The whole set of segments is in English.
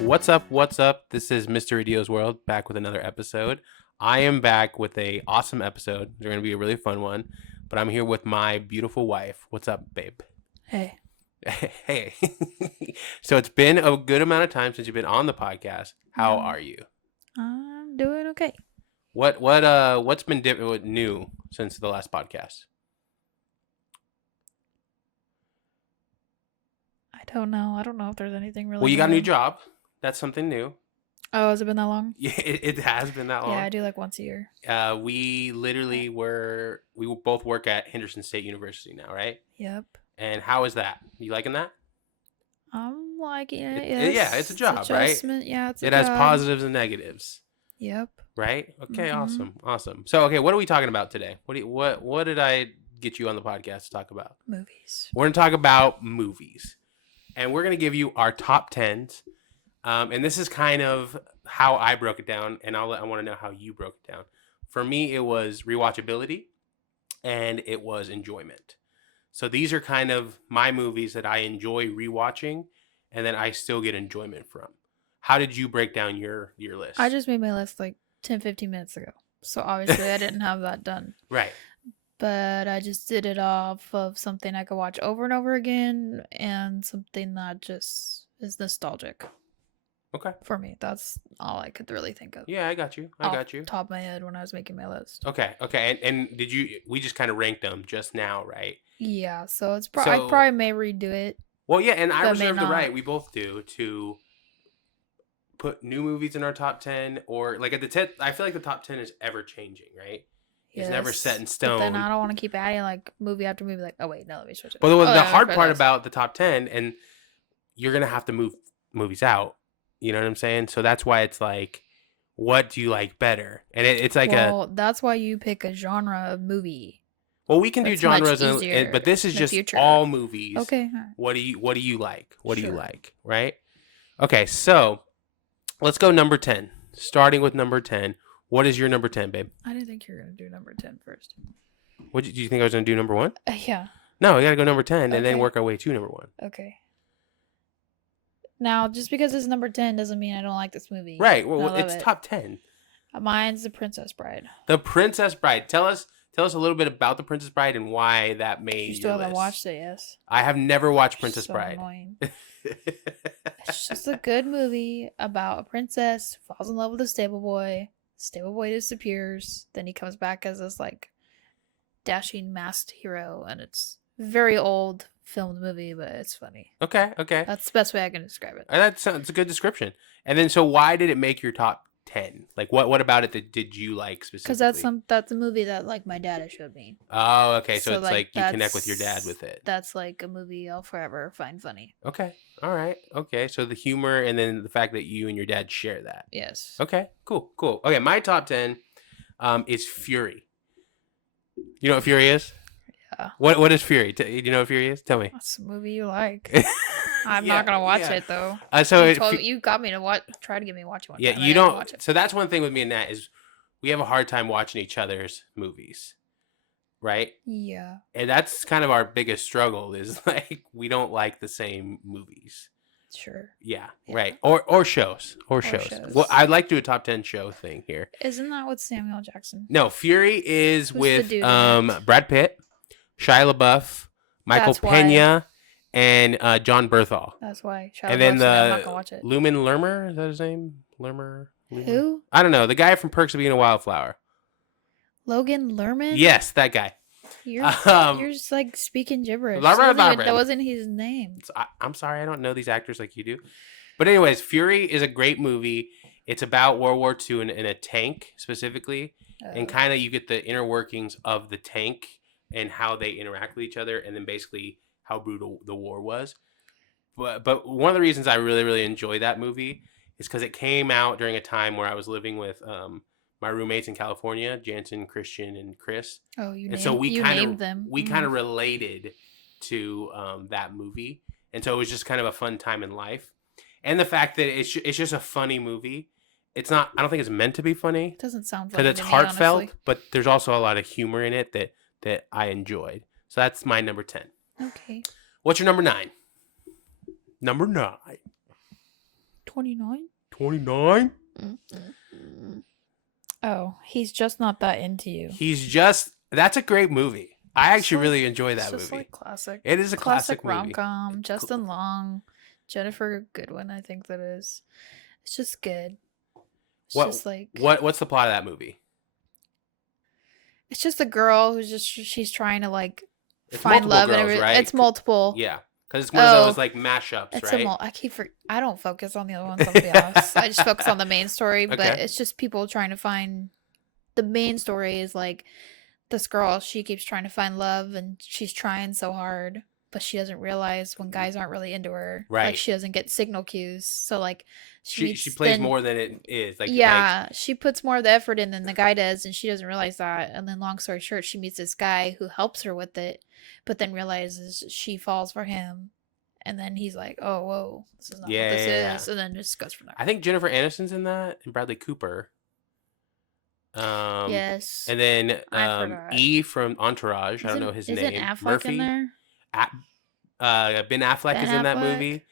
What's up? What's up? This is Mrradillo's World, back with another episode. I am back with a awesome episode. It's going to be a really fun one, but I'm here with my beautiful wife. What's up, babe? Hey. Hey. So it's been a good amount of time since you've been on the podcast. How are you? I'm doing okay. What's been new since the last podcast? I don't know. I don't know if there's anything really. Well, you got a new. new job. That's something new. Oh, has it been that long? Yeah, it has been that long. Yeah, I do like once a year. We both work at Henderson State University now, right? Yep. And how is that? You liking that? I'm liking it. Yes. Yeah, it's a job, right? Yeah, It has positives and negatives. Yep. Right? Okay, Mm-hmm. awesome. So, okay, what are we talking about today? What did I get you on the podcast to talk about? Movies. We're going to talk about movies. And we're going to give you our top 10s. And this is kind of how I broke it down, and I want to know how you broke it down. For me, it was rewatchability and it was enjoyment. So these are kind of my movies that I enjoy rewatching and then I still get enjoyment from. How did you break down your list? I just made my list like 10, 15 minutes ago. So obviously I didn't have that done. Right. But I just did it off of something I could watch over and over again and something that just is nostalgic. Okay. For me, that's all I could really think of. Yeah, I got you. Top of my head when I was making my list. Okay. And we just kind of ranked them just now, right? Yeah, so it's I probably may redo it. Well, yeah, and I reserve the right, we both do, to put new movies in our top 10, or like at the 10th, I feel like the top 10 is ever changing, right? It's never set in stone. But then I don't want to keep adding like movie after movie, like, oh wait, no, let me switch it. But the hard part about the top 10, and you're going to have to move movies out. You know what I'm saying? So that's why it's like, what do you like better? And it's like that's why you pick a genre of movie. Well, we can do genres, but this is just future. All movies. Okay. What do you like? What do you like? Right? Okay, so let's go number 10. Starting with number 10. What is your number 10, babe? I didn't think you were going to do number 10 first. What did you think I was going to do number 1? Yeah. No, we got to go number 10 and then work our way to number 1. Okay. Now, just because it's number 10 doesn't mean I don't like this movie. Right. Well, it's top 10. Mine's The Princess Bride. The Princess Bride. Tell us a little bit about The Princess Bride and why that made you still haven't watched it, yes? I have never watched Princess Bride. Annoying. It's just a good movie about a princess who falls in love with a stable boy. Stable boy disappears. Then he comes back as this like dashing masked hero, and it's very old filmed movie, but it's funny. Okay. That's the best way I can describe it. That's a good description. And then, so why did it make your top 10? Like, what about it that did you like specifically? Because that's a movie that like my dad has showed me. Oh, okay. So it's like you connect with your dad with it. That's like a movie I'll forever find funny. Okay. All right. Okay. So the humor and then the fact that you and your dad share that. Yes. Okay. Cool. Okay. My top 10 is Fury. You know what Fury is? Yeah. What is Fury? Do you know what Fury is? Tell me. What's the movie you like? I'm not gonna watch it though. You got me to watch. Try to get me to watch one. Yeah, you don't. Watch it. So that's one thing with me and Nat is we have a hard time watching each other's movies, right? Yeah. And that's kind of our biggest struggle is like we don't like the same movies. Sure. Yeah. Right. Or shows. Well, I'd like to do a top 10 show thing here. Isn't that with Samuel Jackson? No, Fury is with Brad Pitt, Shia LaBeouf, Michael Pena, and John Berthal. That's why. And then I'm not gonna watch it. Lumen Lermer, is that his name? Lermer? Who? I don't know. The guy from Perks of Being a Wildflower. Logan Lerman? Yes, that guy. You're just like speaking gibberish. That wasn't his name. I'm sorry, I don't know these actors like you do. But anyways, Fury is a great movie. It's about World War II in a tank specifically. And kind of you get the inner workings of the tank and how they interact with each other, and then basically how brutal the war was. But one of the reasons I really, really enjoy that movie is because it came out during a time where I was living with my roommates in California, Jansen, Christian, and Chris. Oh, you named them. We kind of related to that movie, and so it was just kind of a fun time in life. And the fact that it's just a funny movie. It's not. I don't think it's meant to be funny. It doesn't sound funny because it's heartfelt, honestly. But there's also a lot of humor in it that I enjoyed. So that's my number 10. Okay. What's your number 9? Number 9. 29? 29? Oh, he's just not that into you. That's a great movie. I actually like- really enjoy that It's just movie. like classic. It is a classic movie. rom-com. Justin Long, Jennifer Goodwin, I think that is. It's just good. It's just like What's the plot of that movie? it's just a girl who's just she's trying to like It's find multiple love and girls, everything. right? It's multiple. Yeah, because it's one of those like mashups, It's right? I don't focus on the other ones. I'll be honest. I just focus on the main story. But Okay. it's just people trying to find. The main story is like this girl. She keeps trying to find love, and she's trying so hard, but she doesn't realize when guys aren't really into her. Right. Like she doesn't get signal cues. So like She plays more than it is. Like she puts more of the effort in than the guy does, and she doesn't realize that. And then, long story short, she meets this guy who helps her with it, but then realizes she falls for him. And then he's like, "Oh, whoa, this is not what this is," and then just goes from there. I think Jennifer Aniston's in that, and Bradley Cooper. Yes. And then I forgot. E from Entourage. I don't know his name. Isn't Affleck Murphy. in there? Ben Affleck is in that movie.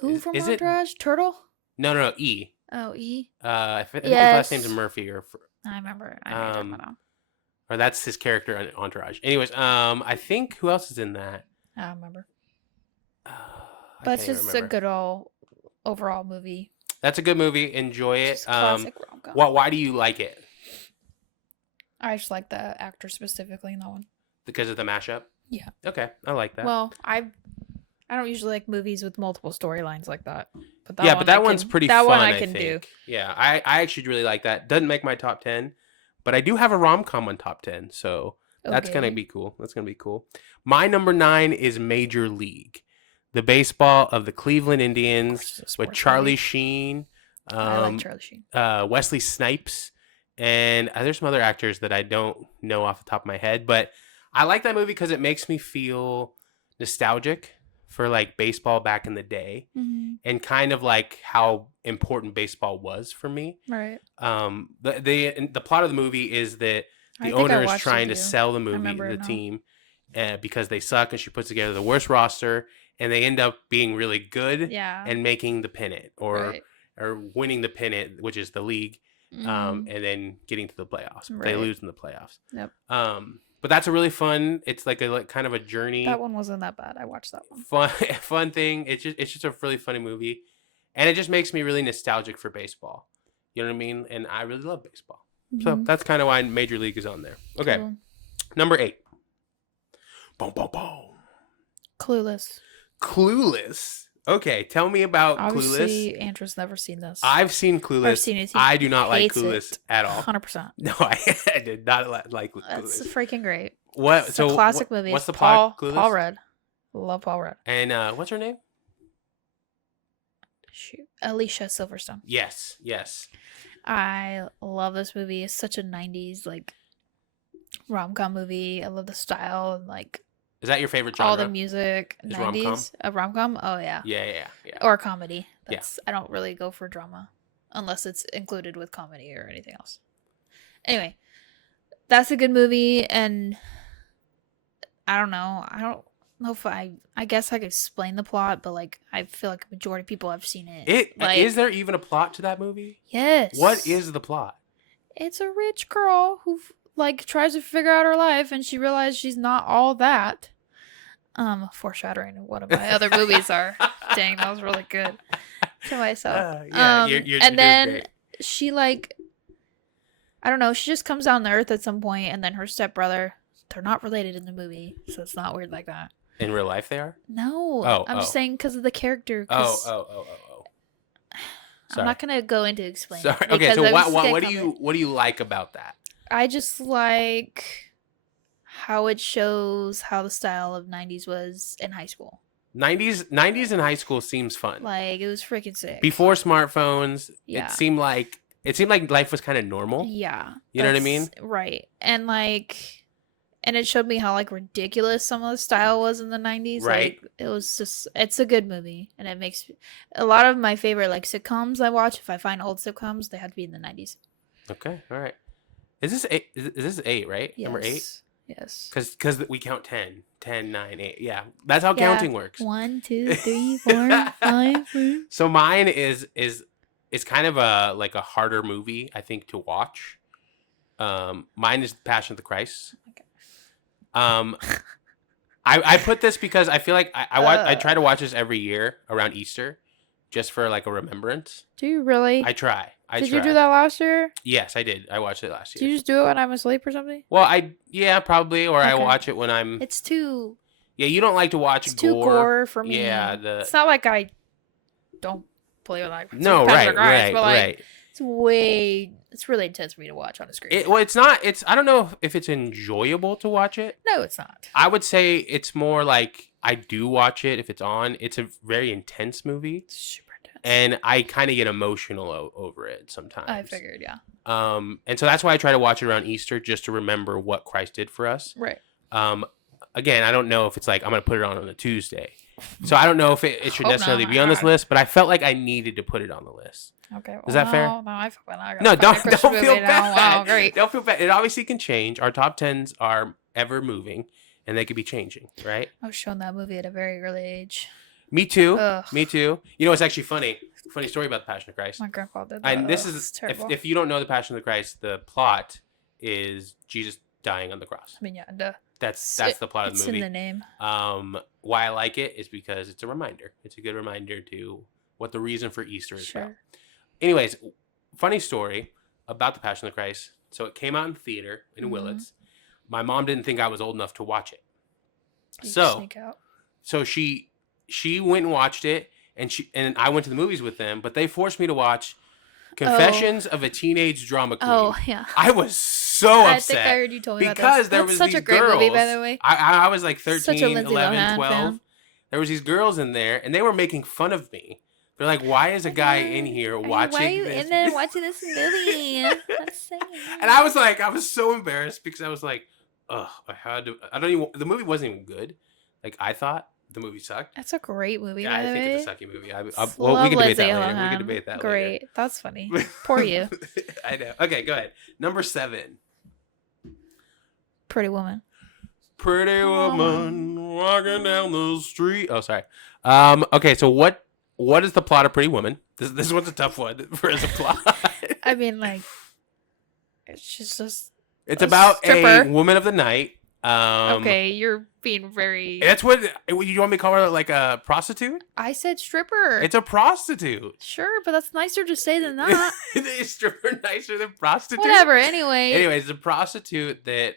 Who from is it- Entourage? Turtle? No, E. Oh, E. I think his last name's Murphy, or I remember. I don't know. or that's his character on Entourage. Anyways, I think who else is in that? I don't remember. I But it's can't just remember. a good overall movie. That's a good movie. Enjoy it. Just classic rom-com. Why do you like it? I just like the actor specifically in that one. Because of the mashup? Yeah. Okay, I like that. Well, I don't usually like movies with multiple storylines like that. But that one's pretty fun. That one I can think. do. Yeah, I actually really like that. Doesn't make my top 10, but I do have a rom com on top 10, so that's gonna be cool. My number 9 is Major League, the baseball of the Cleveland Indians with Charlie Sheen. I like Charlie Sheen. Wesley Snipes, and there's some other actors that I don't know off the top of my head, but I like that movie because it makes me feel nostalgic for like baseball back in the day, and kind of like how important baseball was for me. Right. The plot of the movie is that the owner is trying to sell the team, because they suck, and she puts together the worst roster, and they end up being really good, and making the pennant or winning the pennant, which is the league, and then getting to the playoffs. But they lose in the playoffs. Yep. But that's a really fun. It's like kind of a journey. That one wasn't that bad. I watched that one. Fun thing. It's just a really funny movie, and it just makes me really nostalgic for baseball. You know what I mean? And I really love baseball, so that's kind of why Major League is on there. Okay, cool. Number 8. Boom, boom, boom. Clueless. Okay, tell me about Obviously, Clueless. Andrew's never seen this. I've seen Clueless. I've seen it. I do not like Clueless at all. 100%. No, I did not like Clueless. That's freaking great. It's a classic movie. What's the plot? Clueless? Paul Rudd. Love Paul Rudd. And what's her name? Shoot. Alicia Silverstone. Yes. I love this movie. It's such a 90s like rom-com movie. I love the style and like. Is that your favorite genre? All the music. Is 90s. A rom-com? Oh yeah. Yeah. Or comedy. I don't really go for drama unless it's included with comedy or anything else. Anyway, that's a good movie, and I don't know if I guess I could explain the plot, but like I feel like a majority of people have seen it. Is there even a plot to that movie? Yes. What is the plot? It's a rich girl who like tries to figure out her life, and she realizes she's not all that. Foreshadowing one of my other movies are. Dang, that was really good. To myself. You're then great. She like, I don't know. She just comes down to earth at some point, and then her stepbrother. They're not related in the movie, so it's not weird like that. In real life, they are. No, I'm just saying because of the character. Oh. I'm not gonna go into explaining. Sorry. Okay, so what do you like about that? I just like how it shows how the style of 90s was in high school. 90s in high school seems fun. Like it was freaking sick. Before smartphones, yeah. it seemed like life was kind of normal. Yeah. You know what I mean? Right. And it showed me how like ridiculous some of the style was in the 90s. Right. Like it was just, it's a good movie, and it makes a lot of my favorite like sitcoms I watch. If I find old sitcoms, they have to be in the 90s. Okay. All right. Is this 8? Is this 8, right? Yes. Number 8? Yes. Because we count 10. 10, 9, 8. Yeah, that's how Yeah. counting works. 1, 2, 3, 4, 5. 6. So mine is kind of like a harder movie, I think, to watch. Mine is Passion of the Christ. Okay. I put this because I feel like I try to watch this every year around Easter, just for like a remembrance. Do you really? I try. Did you do that last year? Yes, I did. I watched it last year. Did you just do it when I'm asleep or something? Well, probably, or I Okay. watch it when I'm. It's too. Yeah, you don't like to watch It's gore. too gore for me. Yeah, it's not like I don't play with like. No, Passion of right, Christ, but, like, right. It's really intense for me to watch on a screen. It's not. I don't know if it's enjoyable to watch it. No, it's not. I would say it's more like I do watch it if it's on. It's a very intense movie. It's super intense. And I kind of get emotional over it sometimes. I figured, yeah. And so that's why I try to watch it around Easter, just to remember what Christ did for us. Right. Again, I don't know if it's like I'm going to put it on a Tuesday. So I don't know if it should necessarily be on this God. list, but I felt like I needed to put it on the list. Okay. Well, Is that fair? No, I feel bad. No, don't feel bad. Wow, great. Don't feel bad. It obviously can change. Our top 10s are ever moving, and they could be changing, right? I was shown that movie at a very early age. Me too. Ugh. Me too. You know, it's actually funny. Funny story about the Passion of Christ. My grandpa did that. And this Ugh, is it's terrible. if you don't know the Passion of the Christ, the plot is Jesus dying on the cross. I mean, yeah, duh. That's the plot of the movie. It's in the name. Why I like it is because it's a reminder. It's a good reminder to what the reason for Easter is about. Anyways, funny story about the Passion of the Christ. So it came out in theater in Willits. My mom didn't think I was old enough to watch it. So she went and watched it, and I went to the movies with them, but they forced me to watch Confessions of a Teenage Drama Queen. Oh, yeah. I was so upset. I think I heard you told me about because this. there That's was such these a great girls. movie, by the way. I was like 13, 11, Lohan 12. fan. There was these girls in there, and they were making fun of me. They're like, "Why is a guy in here watching Why are you this?" in there watching this movie? That's sad. And I was so embarrassed because I was like, "Ugh, I had to." I don't even. The movie wasn't even good. Like I thought the movie sucked. That's a great movie. Yeah, by I the think way. it's a sucky movie. Love we can debate Lindsay that later. Lohan. We can debate that later. Great. That's funny. Poor you. I know. Okay, go ahead. Number 7. Pretty Woman. Pretty woman walking down the street. Oh, sorry. Okay, so what is the plot of Pretty Woman? This one's a tough one as a plot. I mean, like, she's just. It's about stripper. a woman of the night. Okay, you're being very. That's what you want me to call her, like a prostitute? I said stripper. It's a prostitute. Sure, but that's nicer to say than that. Is stripper nicer than prostitute? Whatever. Anyway. Anyways, the prostitute that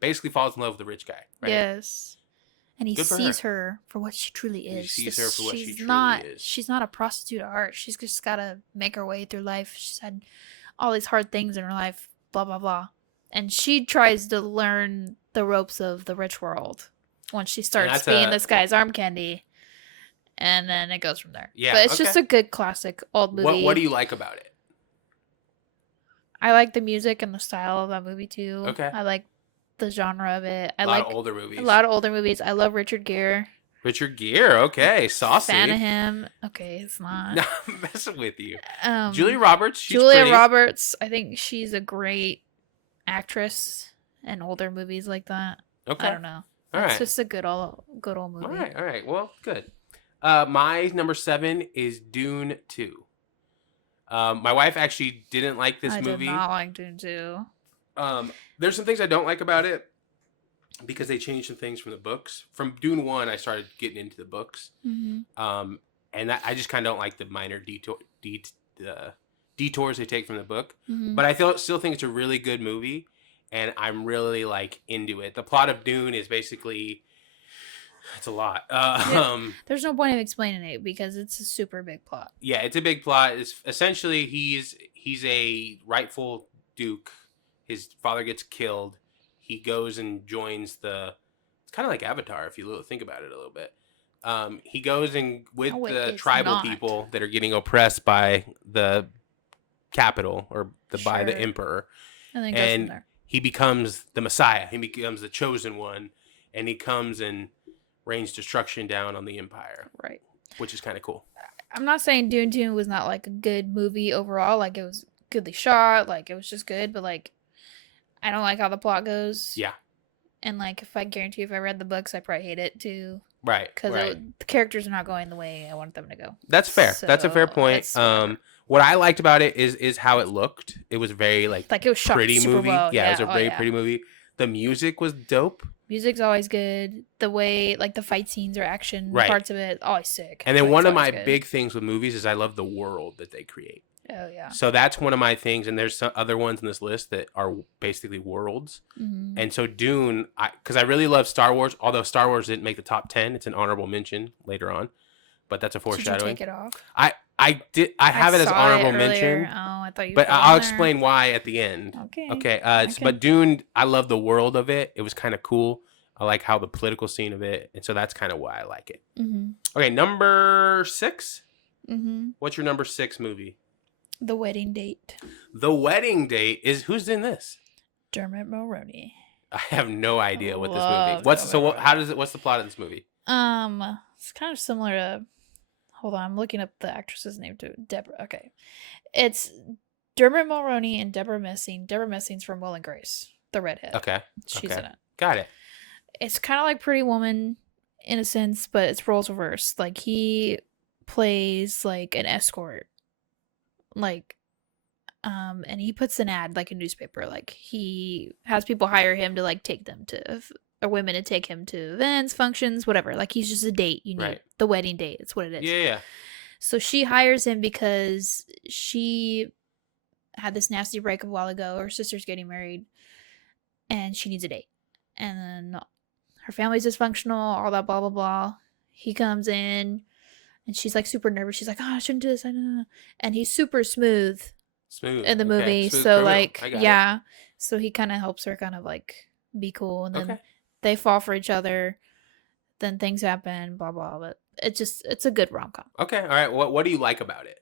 basically falls in love with the rich guy. Right? Yes. And he Good for sees her for what she truly is. He sees her for what she She's truly not. is. She's not a prostitute at heart. She's just gotta make her way through life. She's had all these hard things in her life. Blah blah blah. And she tries to learn the ropes of the rich world once she starts being this guy's arm candy, and then it goes from there. Yeah, but it's just a good classic old movie. What do you like about it? I like the music and the style of that movie too. Okay. I like the genre of it. I A lot like of older movies. a lot of older movies. I love Richard Gere. Richard Gere, okay, saucy. Fan of him. Okay, it's not. No, I'm messing with you. Julia Roberts. She's Julia pretty. Roberts. I think she's a great actress in older movies like that. Okay. I don't know. All It's right. just a good old movie. All right. Well, good. My number 7 is Dune 2. My wife actually didn't like this movie. I did not like Dune 2. There's some things I don't like about it because they changed some things from the books. From Dune 1, I started getting into the books. Mm-hmm. And I just kind of don't like the minor detours they take from the book. Mm-hmm. But I still think it's a really good movie, and I'm really like into it. The plot of Dune is basically it's a lot. There's no point in explaining it because it's a super big plot. Yeah, it's a big plot. It's essentially he's a rightful duke. His father gets killed. He goes and joins it's kind of like Avatar if you think about it a little bit. He goes in with the tribal people that are getting oppressed by the capital or by the emperor. And then goes from there. He becomes the Messiah. He becomes the chosen one, and he comes and rains destruction down on the empire. Right. Which is kind of cool. I'm not saying Dune 2 was not like a good movie overall. Like it was goodly shot. Like it was just good, but like I don't like how the plot goes. Yeah. And like, if I guarantee if I read the books, I'd probably hate it too. Right. Because Right. the characters are not going the way I want them to go. That's fair. That's a fair So, point. it's whatever. What I liked about it is how it looked. It was very like Like, it was shot pretty super movie. well. Yeah, it was Yeah. a Oh, very yeah. pretty movie. The music was dope. Music's always good. The way, like, the fight scenes or action Right. parts of it, always sick. And then Like, one it's of my always good. big things with movies is I love the world that they create. Oh, yeah. So that's one of my things, and there's some other ones in this list that are basically worlds. Mm-hmm. And so Dune, because I really love Star Wars, although Star Wars didn't make the top 10, it's an honorable mention later on, but that's a foreshadowing. Did you take it off? I have it as saw honorable earlier. mention, Oh, I thought you. but put it I'll on explain why at the end. there. Okay. Okay. But Dune, I love the world of it. It was kind of cool. I like how the political scene of it, and so that's kind of why I like it. Mm-hmm. Okay, number 6. Mm-hmm. What's your number 6 movie? The Wedding Date. The Wedding Date is who's in this? Dermot Mulroney. I have no idea what this movie. Love What's Dermot how does it? What's the plot of this movie? It's kind of similar to. Hold on, I'm looking up the actress's name too. Deborah. Okay, it's Dermot Mulroney and Deborah Messing. Deborah Messing's from Will and Grace, the redhead. Okay, She's okay. in it. Got it. It's kind of like Pretty Woman in a sense, but it's roles reversed. Like, he plays like an escort, like, and he puts an ad, like a newspaper, like he has people hire him to like take them to, or women to take him to events, functions, whatever. Like, he's just a date you need. Right. The wedding date, that's what it is. Yeah. So she hires him because she had this nasty breakup a while ago. Her sister's getting married, and she needs a date. And then her family's dysfunctional, all that blah blah blah. He comes in, and she's like super nervous. She's like, "Oh, I shouldn't do this." I don't know. And he's super smooth in the movie. Smooth So criminal. like, I got yeah. So he kind of helps her kind of like be cool, and then Okay. they fall for each other. Then things happen, blah blah. But it's a good rom com. Okay. All right. What do you like about it?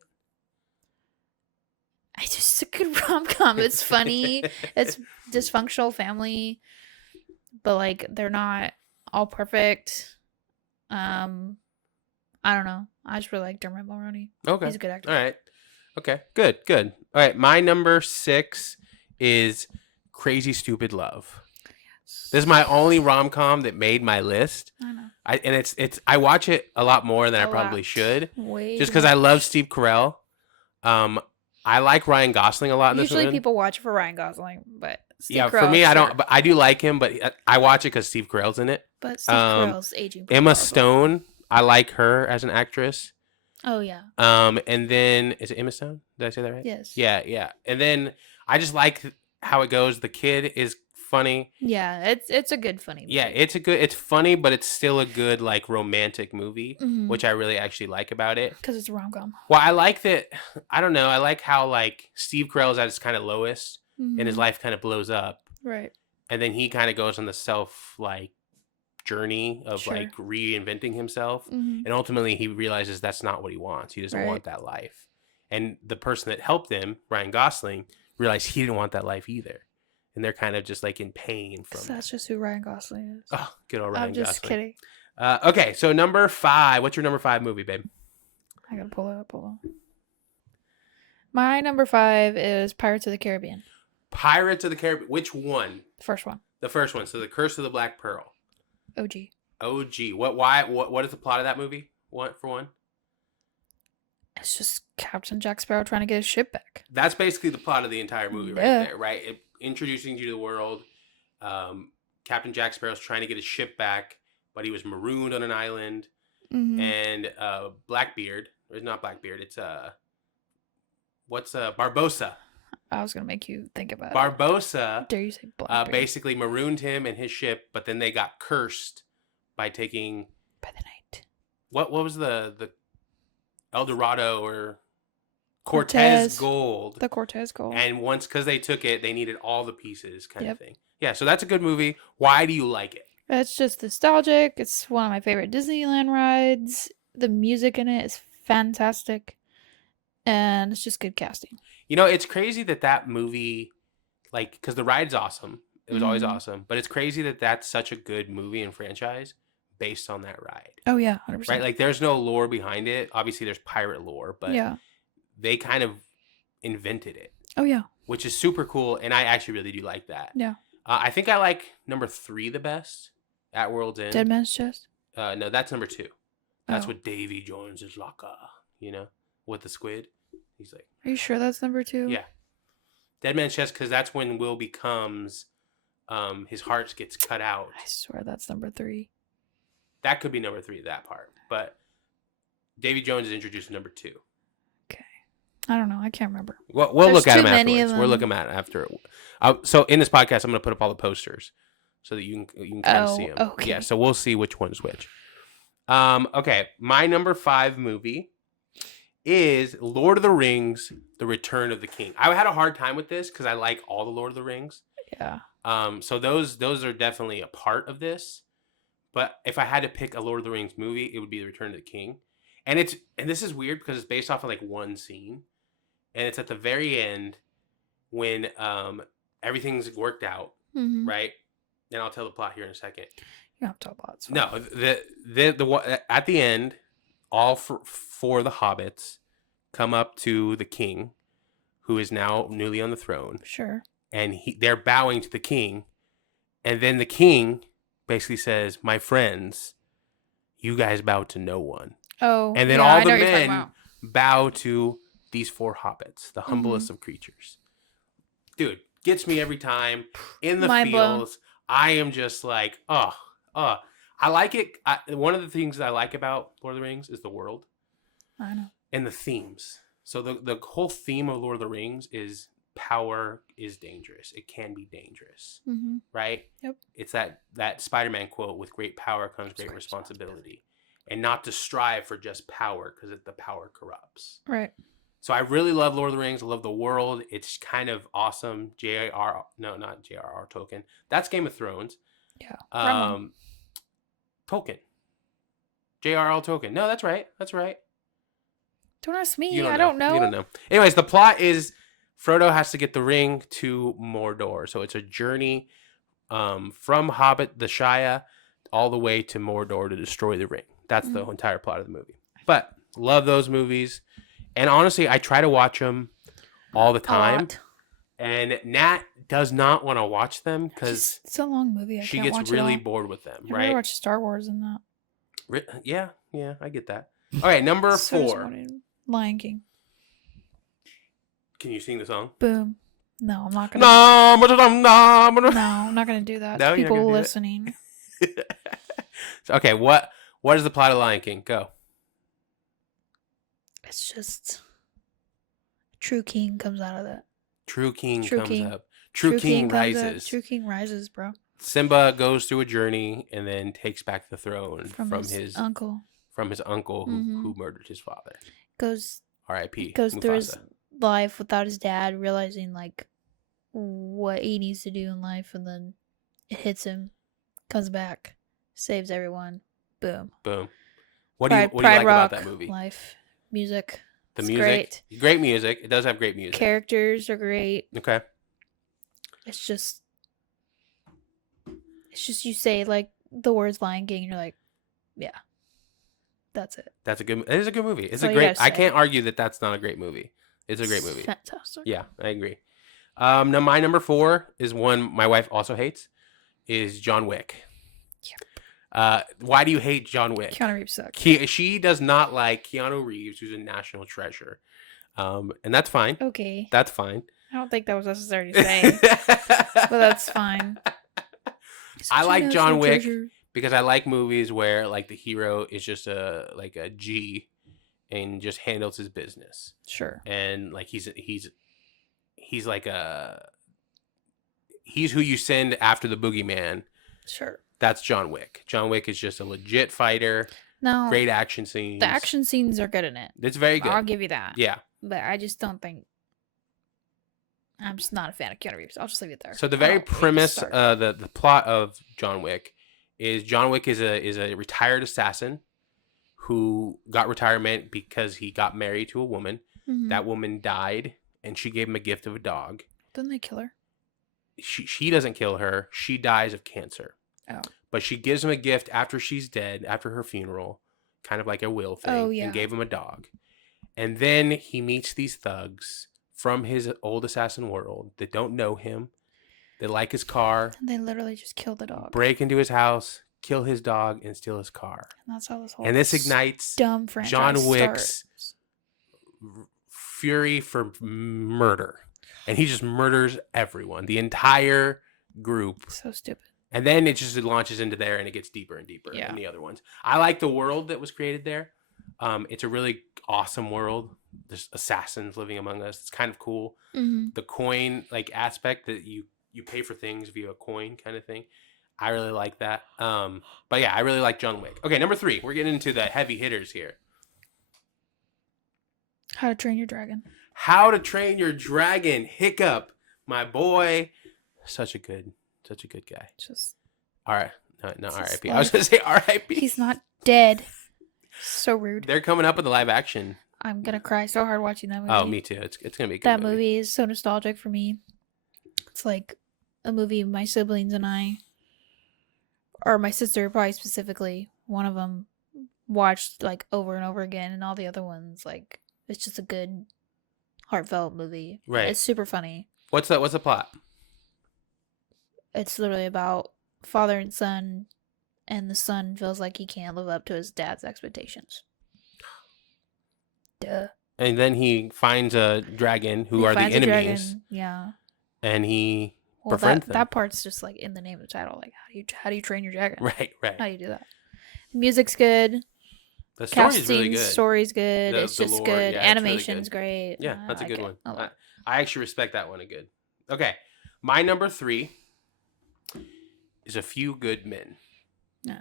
It's a good rom com. It's funny. It's dysfunctional family, but like, they're not all perfect. I don't know. I just really like Dermot Mulroney. Okay. He's a good actor. All right. Okay. Good. All right. My number 6 is Crazy Stupid Love. This is my only rom-com that made my list. I know. I watch it a lot more than I A probably lot. should, Way just too because I much. love Steve Carell. I like Ryan Gosling a lot in this Usually one. people watch for Ryan Gosling, but Steve Yeah, Carell, for me, I sure. don't. But I do like him. But I watch it because Steve Carell's in it. But Steve Carell's aging. pretty Emma well as well. Stone, I like her as an actress. Oh yeah. And then is it Emma Stone? Did I say that right? Yes. Yeah. And then I just like how it goes. The kid is funny. Yeah, it's a good funny movie. Yeah, it's funny, but it's still a good like romantic movie, Mhm. which I really actually like about it. Because it's a rom com. Well, I like that. I don't know. I like how like Steve Carell's at his kind of lowest, and his life kind of blows up, Right. and then he kind of goes on the self like journey of Sure. like reinventing himself, Mhm. and ultimately he realizes that's not what he wants. He doesn't Right. want that life, and the person that helped him, Ryan Gosling, realized he didn't want that life either, and they're kind of just like in pain from. 'Cause that's just who Ryan Gosling is. Oh, good old Ryan I'm just Gosling. kidding. Okay, so number 5. What's your number 5 movie, babe? I gotta pull it up. Hold on. My number 5 is Pirates of the Caribbean. Pirates of the Caribbean. Which one? First one. The first one. So the Curse of the Black Pearl. OG. OG. What is the plot of that movie? What for one? It's just Captain Jack Sparrow trying to get his ship back. That's basically the plot of the entire movie right Yeah. there, right? Introducing you to the world. Captain Jack Sparrow's trying to get his ship back, but he was marooned on an island. Mhm. And Blackbeard, or it's not Blackbeard, it's Barbossa. I was gonna make you think about it. Barbossa Dare you say Blackbeard? basically marooned him and his ship, but then they got cursed by taking By the night. what was the El Dorado or Cortez gold. The Cortez gold. And once, because they took it, they needed all the pieces kind Yep. of thing. Yeah, so that's a good movie. Why do you like it? It's just nostalgic. It's one of my favorite Disneyland rides. The music in it is fantastic. And it's just good casting. You know, it's crazy that movie, like, because the ride's awesome. It was always Mhm. awesome. But it's crazy that that's such a good movie and franchise based on that ride. Oh, yeah. 100%. Right? Like, there's no lore behind it. Obviously, there's pirate lore, but yeah. they kind of invented it, Oh, yeah. which is super cool. And I actually really do like that. Yeah. I think I like number 3 the best. At World's End. Dead Man's Chest. No, that's number 2. That's Oh. what Davy joins his locker. With the squid. He's like, Are you sure that's number 2? yeah. Dead Man's Chest, because that's when Will becomes, his heart gets cut out. I swear that's number 3. That could be number 3, that part. But Davy Jones is introduced in number 2. Okay. I don't know. I can't remember. We'll There's look at too them many afterwards. of We'll look them. them at after. So in this podcast, I'm going to put up all the posters so that you can kind of see them. Okay. Yeah, so we'll see which one's which. Okay, my number 5 movie is Lord of the Rings: The Return of the King. I had a hard time with this because I like all the Lord of the Rings. Yeah. So those are definitely a part of this. But if I had to pick a Lord of the Rings movie, it would be The Return of the King. And this is weird because it's based off of like one scene. And it's at the very end when everything's worked out, Mm-hmm. right? And I'll tell the plot here in a second. You don't have to talk about it. No, the at the end, all four the hobbits come up to the king, who is now newly on the throne, Sure. and they're bowing to the king, and then the king basically says, "My friends, you guys bow to no one." Oh, And then yeah, all I know the what you're talking men about. bow to these 4 hobbits, the humblest of creatures. Dude, gets me every time. In the Mind blown. feels, I am just like, I like it. One of the things that I like about Lord of the Rings is the world I know. and the themes. So the whole theme of Lord of the Rings is power is dangerous. It can be dangerous, Mm-hmm. right? Yep. It's that Spider-Man quote, with great power comes great responsibility. And not to strive for just power, because the power corrupts. Right. So I really love Lord of the Rings. I love the world. It's kind of awesome. Not J.R.R. Tolkien. That's Game of Thrones. Yeah. Tolkien. J.R.R. Tolkien. No, that's right. Don't ask me. You I don't know. You don't know. Anyways, the plot is Frodo has to get the ring to Mordor. So it's a journey from Hobbit, the Shire, all the way to Mordor to destroy the ring. That's the entire plot of the movie. But love those movies. And honestly, I try to watch them all the time. And Nat does not want to watch them because it's a long movie. she gets really bored with them, I right? watch Star Wars in that. Yeah, I get that. All right, number 4. Lion King. Can you sing the song? Boom. No, I'm not gonna. No, No, I'm not gonna do that. No, to you're not people gonna do listening. So, okay, what is the plot of Lion King? Go. It's just True King comes out of that. True King True comes King. up. True King comes up. rises. True King rises, bro. Simba goes through a journey and then takes back the throne from his uncle. From his uncle who murdered his father. Goes R.I.P. Goes Mufasa. through his life without his dad, realizing like what he needs to do in life, and then it hits him. Comes back, saves everyone. Boom. What do you like about that movie? Life, music. The music, great music. It does have great music. Characters are great. Okay. It's just you say like the words Lion King, and you're like, yeah, that's it. It is a good movie. It's a great. I can't argue that that's not a great movie. It's a great movie. Fantastic. Yeah, I agree. Now my number 4 is one my wife also hates. Is John Wick. Yeah. Why do you hate John Wick? Keanu Reeves sucks. She does not like Keanu Reeves, who's a national treasure. And that's fine. Okay. That's fine. I don't think that was necessary to say, but that's fine. I like John Wick because I like movies where like the hero is just a G and just handles his business. Sure. And like he's who you send after the boogeyman. Sure. That's John Wick. John Wick is just a legit fighter. No. Great action scenes. The action scenes are good in it. It's very good. I'll give you that. Yeah. But I just don't think. I'm just not a fan of Keanu Reeves. I'll just leave it there. So the very premise, the plot of John Wick is a retired assassin who got retirement because he got married to a woman. Mm-hmm. That woman died, and she gave him a gift of a dog. Didn't they kill her? She doesn't kill her. She dies of cancer. Oh. But she gives him a gift after she's dead, after her funeral, kind of like a will thing. Oh, yeah. And gave him a dog. And then he meets these thugs from his old assassin world that don't know him. They like his car, And they literally just kill the dog. break into his house, kill his dog, and steal his car. And that's how this whole And this ignites dumb franchise John Wick's starts. fury for murder. And he just murders everyone, the entire group. So stupid. And then it just launches into there and it gets deeper and deeper in the other ones. I like the world that was created there. It's a really awesome world. There's assassins living among us. It's kind of cool. Mm-hmm. The coin aspect that you pay for things via a coin kind of thing. I really like that. But yeah, I really like John Wick. Okay, number 3. We're getting into the heavy hitters here. How to Train Your Dragon. How to Train Your Dragon. Hiccup, my boy. Such a good guy. Just all right. No, R.I.P. Like, I was going to say R.I.P. He's not dead. So rude. They're coming up with the live action. I'm going to cry so hard watching that movie. Oh, me too. It's going to be a good That movie is so nostalgic for me. It's like a movie my siblings and I, or my sister probably specifically, one of them watched like over and over again, and all the other ones, like, it's just a good, heartfelt movie. Right. It's super funny. What's the plot? It's literally about father and son, and the son feels like he can't live up to his dad's expectations. Duh. And then he finds a dragon who are the enemies. Dragon, yeah. And he befriends them. That part's just like in the name of the title. Like, how do you train your dragon? Right. How do you do that? Music's good. The story's really good. Story's good. It's just lore, good. yeah, Animation's really good. great. Yeah, that's a good one. I actually respect that one a good. Okay. My number 3 is A Few Good Men. No.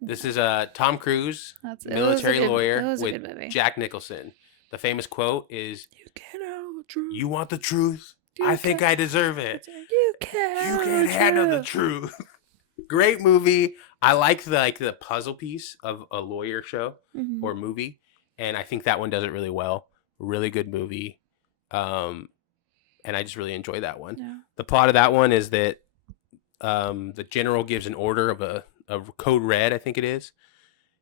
This is Tom Cruise, military it lawyer was a with good movie. Jack Nicholson. The famous quote is, "You can't handle the truth. You want the truth? I think I deserve it. You can't handle the truth." Great movie. I like the puzzle piece of a lawyer show or movie, and I think that one does it really well. Really good movie. And I just really enjoy that one. Yeah. The plot of that one is that the general gives an order of a code red, I think it is,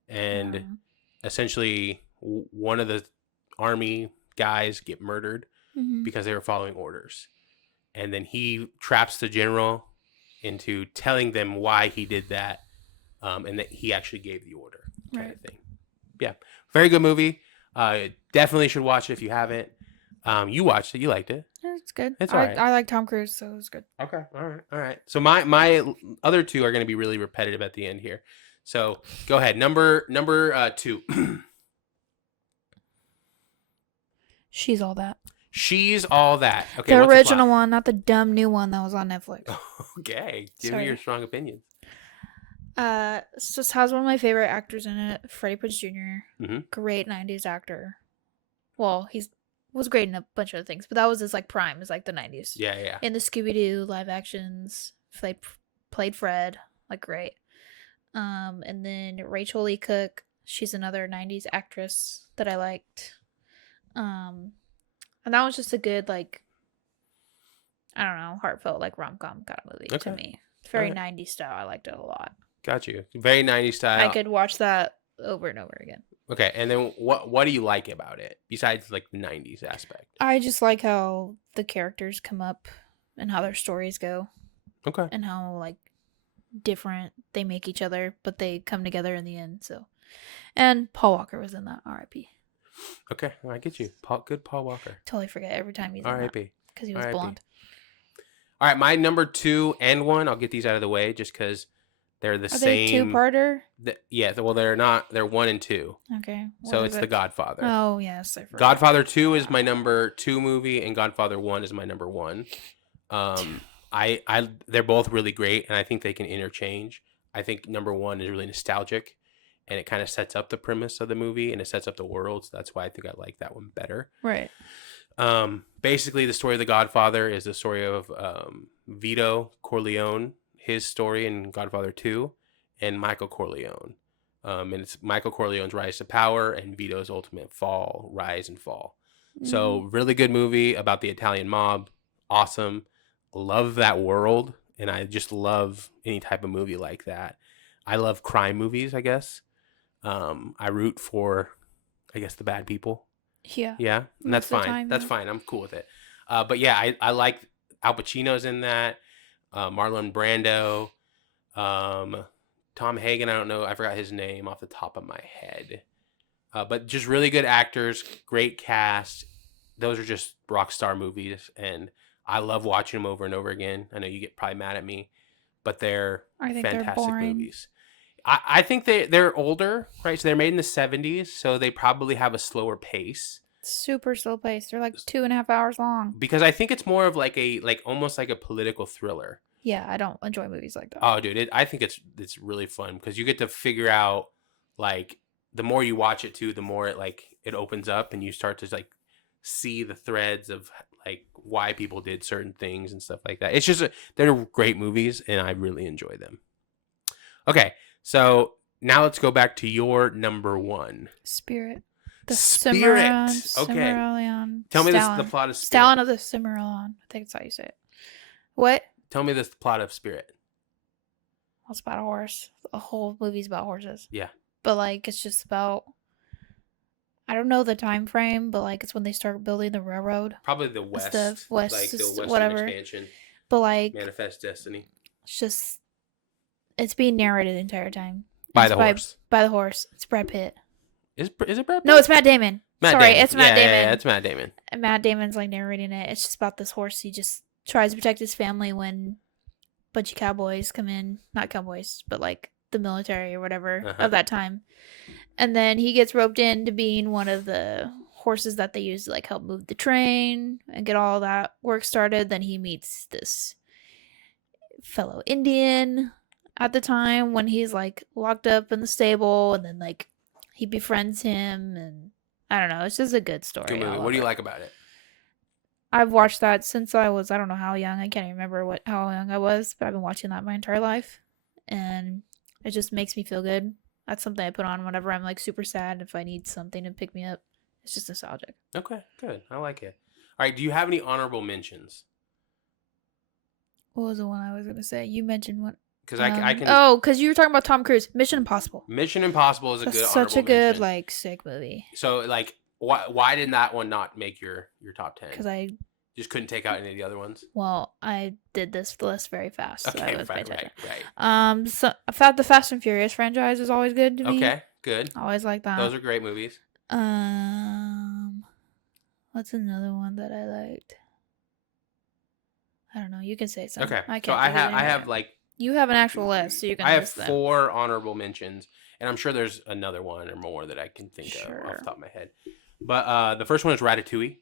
and essentially one of the army guys get murdered because they were following orders, and then he traps the general into telling them why he did that, and that he actually gave the order, kind of thing. Yeah, very good movie. Definitely should watch it if you haven't. You watched it. You liked it. It's good. It's all right. I like Tom Cruise, so it was good. Okay. All right. So my other 2 are going to be really repetitive at the end here. So go ahead. Number 2. She's All That. She's All That. Okay. The original one, not the dumb new one that was on Netflix. Okay. Give me your strong opinions. It just has one of my favorite actors in it, Freddie Prinze Jr. Mm-hmm. Great 90s actor. Well, was great in a bunch of other things, but that was his like prime, is like the 90s. Yeah. In the Scooby-Doo live actions, played Fred, like great. And then Rachel Lee Cook, she's another 90s actress that I liked. And that was just a good, like, I don't know, heartfelt, like rom-com kind of movie to me. It's very 90s style. I liked it a lot. Got you. Very 90s style. I could watch that over and over again. Okay, and then what do you like about it besides like the 90s aspect? I just like how the characters come up and how their stories go. Okay. And how like different they make each other, but they come together in the end. So, and Paul Walker was in that. R.I.P. Okay, I get you. Good Paul Walker. Totally forget every time he's in R.I.P. because he was blonde. All right, my number 2 and 1. I'll get these out of the way just because they're the same. Are they two-parter? Yeah, well, they're not. They're 1 and 2. Okay. So it's The Godfather. Oh, yes. I forgot. Godfather 2 is my number 2 movie, and Godfather 1 is my number 1. They're both really great, and I think they can interchange. I think number 1 is really nostalgic, and it kind of sets up the premise of the movie, and it sets up the world. So that's why I think I like that one better. Right. Basically, the story of The Godfather is the story of Vito Corleone, his story in Godfather 2, and Michael Corleone. And it's Michael Corleone's rise to power and Vito's ultimate rise and fall. So really good movie about the Italian mob. Awesome. Love that world. And I just love any type of movie like that. I love crime movies, I guess. I root for, I guess, the bad people. Yeah. Yeah. And that's fine. That's fine. I'm cool with it. But yeah, I like Al Pacino's in that. Marlon Brando, Tom Hagen. I don't know. I forgot his name off the top of my head. But just really good actors, great cast. Those are just rock star movies, and I love watching them over and over again. I know you get probably mad at me, but they're I think they're fantastic boring. movies. I think they're older, right? So they're made in the 70s, so they probably have a slower pace. Super slow pace. They're like 2.5 hours long. Because I think it's more of almost like a political thriller. Yeah, I don't enjoy movies like that. Oh, dude, I think it's really fun because you get to figure out like the more you watch it too, the more it opens up and you start to like see the threads of like why people did certain things and stuff like that. It's just they're great movies and I really enjoy them. Okay, so now let's go back to your number one. Spirit. The Spirit. Okay. Cimarron. Tell me the plot of Spirit. Stallion of the Cimarron. I think that's how you say it. What? Tell me the plot of Spirit. Well, it's about a horse. The whole movie's about horses. Yeah. But like it's just about I don't know the time frame, but like it's when they start building the railroad. Probably the West. The West, like the Western whatever. expansion. But like Manifest Destiny. it's just it's being narrated the entire time. By the horse. By the horse. It's Brad Pitt. Is it Brad Pitt? No, it's Matt Damon. It's Matt Damon. Yeah, it's Matt Damon. And Matt Damon's like narrating it. It's just about this horse. He just tries to protect his family when a bunch of cowboys come in. Not cowboys, but like the military or whatever of that time. And then he gets roped into being one of the horses that they use to like help move the train and get all that work started. Then he meets this fellow Indian at the time when he's like locked up in the stable, and then like he befriends him, and I don't know. It's just a good story. Good movie. What do you like about it? I've watched that since I was I don't know how young. I can't even remember how young I was, but I've been watching that my entire life, and it just makes me feel good. That's something I put on whenever I'm like super sad. If I need something to pick me up, it's just nostalgic. Okay, good. I like it. All right. Do you have any honorable mentions? What was the one I was gonna say? You mentioned one. Because I can. Oh, because you were talking about Tom Cruise. Mission Impossible. Mission Impossible is a good. Such a good mention. like sick movie. So like, why did that one not make your top 10? Because I just couldn't take out any of the other ones. Well, I did this list very fast. Okay, so right. So I thought the Fast and Furious franchise is always good to me. Okay, good. I always like that. Those are great movies. What's another one that I liked? I don't know. You can say something. Okay, so I have like. You have an actual list, so you can. I have 4 honorable mentions, and I'm sure there's another one or more that I can think of off the top of my head. But the first one is Ratatouille.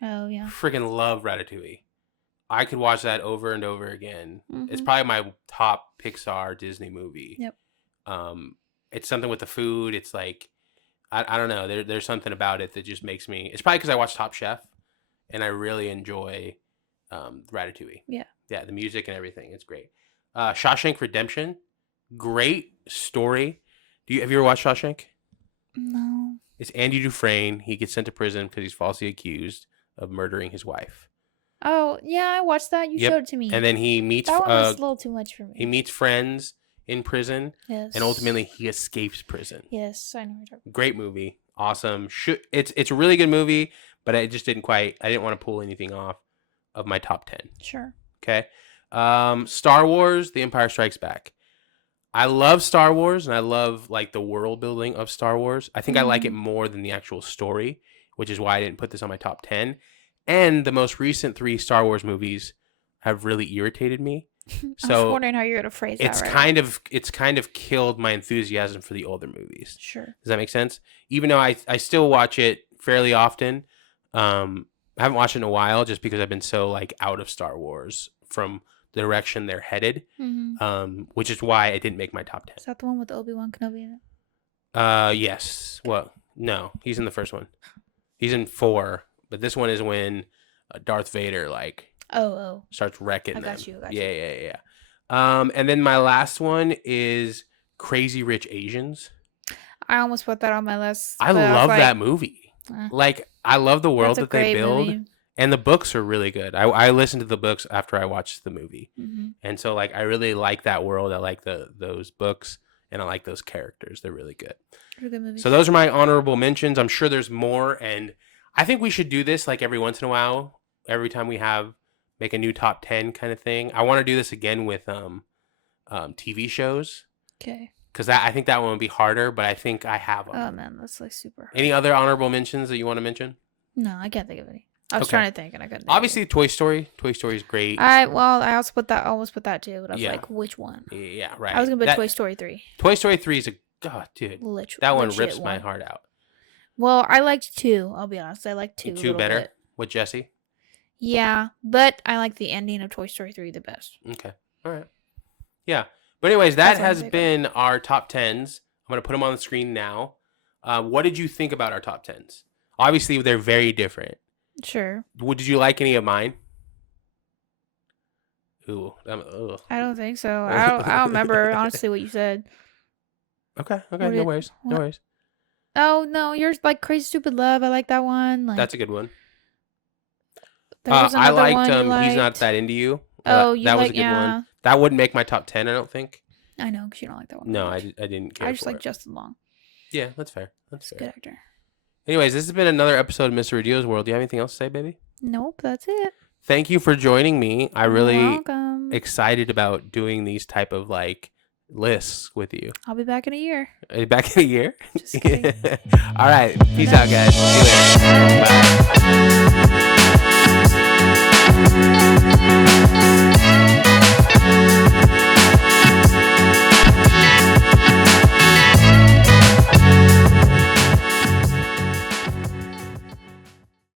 Oh yeah. Freaking love Ratatouille. I could watch that over and over again. Mm-hmm. It's probably my top Pixar Disney movie. Yep. It's something with the food. It's like I don't know. There's something about it that just makes me. It's probably because I watch Top Chef, and I really enjoy Ratatouille. Yeah. Yeah, the music and everything. It's great. Shawshank Redemption, great story. Have you ever watched Shawshank? No. It's Andy Dufresne. He gets sent to prison because he's falsely accused of murdering his wife. Oh yeah, I watched that. You showed it to me. And then he meets. That one was a little too much for me. He meets friends in prison. Yes. And ultimately, he escapes prison. Yes, I know what you're talking about. Great movie. Awesome. It's a really good movie, but I just didn't want to pull anything off of my top 10. Sure. Okay. Star Wars: The Empire Strikes Back. I love Star Wars, and I love like the world building of Star Wars. I think I like it more than the actual story, which is why I didn't put this on my top 10. And the most recent 3 Star Wars movies have really irritated me. So I was wondering how you're gonna phrase that. It's kind of killed my enthusiasm for the older movies. Sure. Does that make sense? Even though I still watch it fairly often. I haven't watched it in a while just because I've been so like out of Star Wars from the direction they're headed, which is why it didn't make my top 10. Is that the one with Obi-Wan Kenobi in it? Yes. Well, no, he's in the first one. He's in 4, but this one is when Darth Vader starts wrecking them. I got you. Yeah. And then my last one is Crazy Rich Asians. I almost put that on my list. I love that movie. Like, I love the world that they build. Movie. And the books are really good. I listened to the books after I watched the movie. Mm-hmm. And so, like, I really like that world. I like those books, and I like those characters. They're really good. They're good movies. So those are my honorable mentions. I'm sure there's more, and I think we should do this, like, every once in a while, every time we have make a new top 10 kind of thing. I want to do this again with TV shows. Okay. Because I think that one would be harder, but I think I have them. Oh man, that's like super hard. Any other honorable mentions that you want to mention? No, I can't think of any. I was Okay. trying to think and I couldn't. Obviously, Toy Story. Toy Story is great. I also put that. I almost put that too, but I was Yeah. like, which one? Yeah, right. I was gonna put Toy Story 3. Toy Story 3 is dude. Literally, That one rips my heart out. Well, I liked 2. I'll be honest. I liked 2. 2 better bit. with Jessie. Yeah, but I like the ending of Toy Story 3 the best. Okay. All right. Yeah. But anyways, that That's what I'm has thinking. been our top 10s. I'm going to put them on the screen now. What did you think about our top 10s? Obviously, they're very different. Sure. Did you like any of mine? Ooh. Ugh. I don't think so. I don't remember honestly what you said. Okay. What No did- worries. No what? worries. Oh no, yours like Crazy Stupid Love. I like that one. Like, That's a good one. there was I another liked one you He's Not liked. That Into You. Oh, you that was like a good yeah. one. That wouldn't make my top 10, I don't think. I know because you don't like that one. No, very much. I didn't care I just for like it. Justin Long. Yeah, that's fair. That's He's a fair. good actor. Anyways, this has been another episode of Mrradillo's World. Do you have anything else to say, baby? Nope, that's it. Thank you for joining me. I You're really welcome. excited about doing these type of like lists with you. I'll be back in a year. Are you back in a year? Just kidding. All right. Peace out, guys. See you later. Bye.